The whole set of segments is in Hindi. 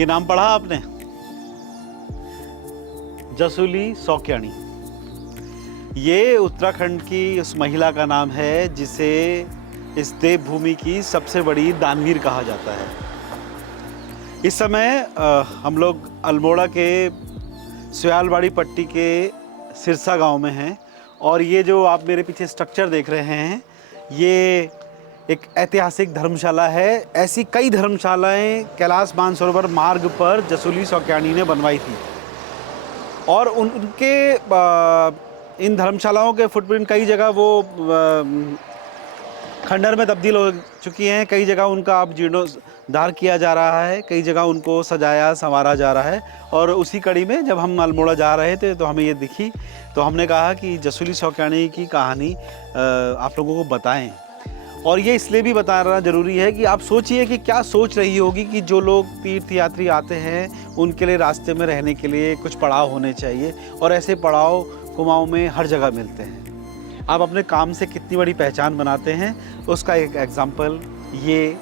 ये नाम पढ़ा आपने? जसुली सौक्यानी। ये उत्तराखंड की उस महिला का नाम है जिसे इस देवभूमि की सबसे बड़ी दानवीर कहा जाता है। इस समय हम लोग अल्मोड़ा के सुयालबाड़ी पट्टी के सिरसा गांव में हैं और ये जो आप मेरे पीछे स्ट्रक्चर देख रहे हैं ये एक ऐतिहासिक धर्मशाला है। ऐसी कई धर्मशालाएं कैलाश मानसरोवर मार्ग पर जसुली सौक्यानी ने बनवाई थी और उनके इन धर्मशालाओं के फुटप्रिंट कई जगह वो खंडहर में तब्दील हो चुकी हैं, कई जगह उनका अब जीर्णोद्धार किया जा रहा है, कई जगह उनको सजाया संवारा जा रहा है। और उसी कड़ी में जब हम अल्मोड़ा जा रहे थे तो हमें ये दिखी, तो हमने कहा कि जसुली सौक्यानी की कहानी आप लोगों को बताएं। और ये इसलिए भी बताना ज़रूरी है कि आप सोचिए कि क्या सोच रही होगी कि जो लोग तीर्थयात्री आते हैं उनके लिए रास्ते में रहने के लिए कुछ पड़ाव होने चाहिए, और ऐसे पड़ाव कुमाऊं में हर जगह मिलते हैं। आप अपने काम से कितनी बड़ी पहचान बनाते हैं उसका एक एग्जाम्पल ये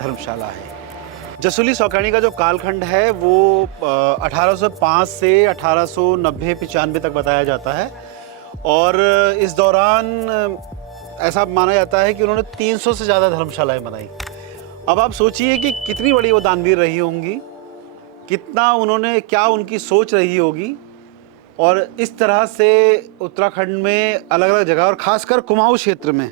धर्मशाला है। जसुली सौक्यानी का जो कालखंड है वो 1805 से 1890-95 तक बताया जाता है और इस दौरान ऐसा माना जाता है कि उन्होंने 300 से ज़्यादा धर्मशालाएं बनाई। अब आप सोचिए कि कितनी बड़ी वो दानवीर रही होंगी, कितना उन्होंने, क्या उनकी सोच रही होगी। और इस तरह से उत्तराखंड में अलग अलग जगह और ख़ासकर कुमाऊं क्षेत्र में,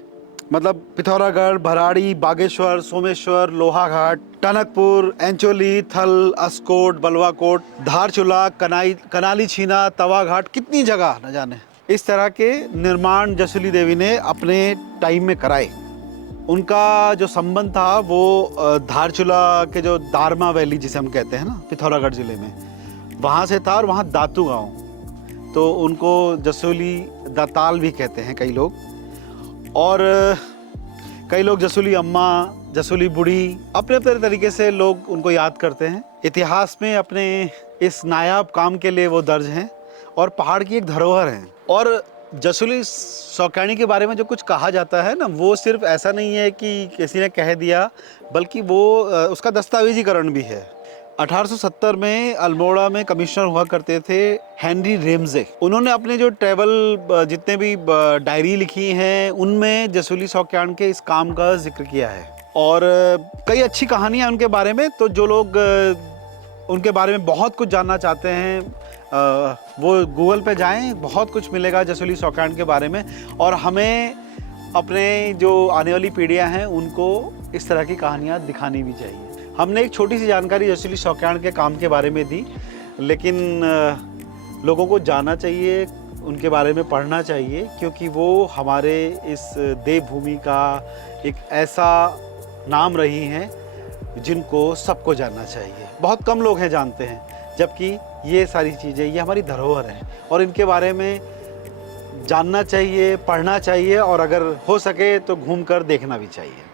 मतलब पिथौरागढ़, भराड़ी, बागेश्वर, सोमेश्वर, लोहाघाट, टनकपुर, एंचोली, थल, अस्कोट, बलवाकोट, धारचूला, कनाली छीना, तवाघाट, कितनी जगह न जाने। इस तरह के निर्माण जसुली देवी ने अपने टाइम में कराए। उनका जो संबंध था वो धारचूला के जो दारमा वैली जिसे हम कहते हैं ना, पिथौरागढ़ ज़िले में, वहाँ से था और वहाँ दातू गाँव, तो उनको जसुली दाताल भी कहते हैं कई लोग। और कई लोग जसुली अम्मा, जसुली बूढ़ी, अपने अपने तरीके से लोग उनको याद करते हैं। इतिहास में अपने इस नायाब काम के लिए वो दर्ज हैं और पहाड़ की एक धरोहर हैं। और जसुली सौक्यानी के बारे में जो कुछ कहा जाता है ना, वो सिर्फ ऐसा नहीं है कि किसी ने कह दिया, बल्कि वो उसका दस्तावेजीकरण भी है। 1870 में अल्मोड़ा में कमिश्नर हुआ करते थे हेनरी रेम्जे। उन्होंने अपने जो ट्रैवल जितने भी डायरी लिखी हैं उनमें जसुली सौक्यानी के इस काम का जिक्र किया है और कई अच्छी कहानियां उनके बारे में। तो जो लोग उनके बारे में बहुत कुछ जानना चाहते हैं वो गूगल पे जाएं, बहुत कुछ मिलेगा जसुली सौक्यानी के बारे में। और हमें अपने जो आने वाली पीढ़ियां हैं उनको इस तरह की कहानियां दिखानी भी चाहिए। हमने एक छोटी सी जानकारी जसुली सौक्यानी के काम के बारे में दी, लेकिन लोगों को जानना चाहिए, उनके बारे में पढ़ना चाहिए, क्योंकि वो हमारे इस देवभूमि का एक ऐसा नाम रही हैं जिनको सबको जानना चाहिए। बहुत कम लोग हैं जानते हैं, जबकि ये सारी चीज़ें ये हमारी धरोहर हैं और इनके बारे में जानना चाहिए, पढ़ना चाहिए और अगर हो सके तो घूमकर देखना भी चाहिए।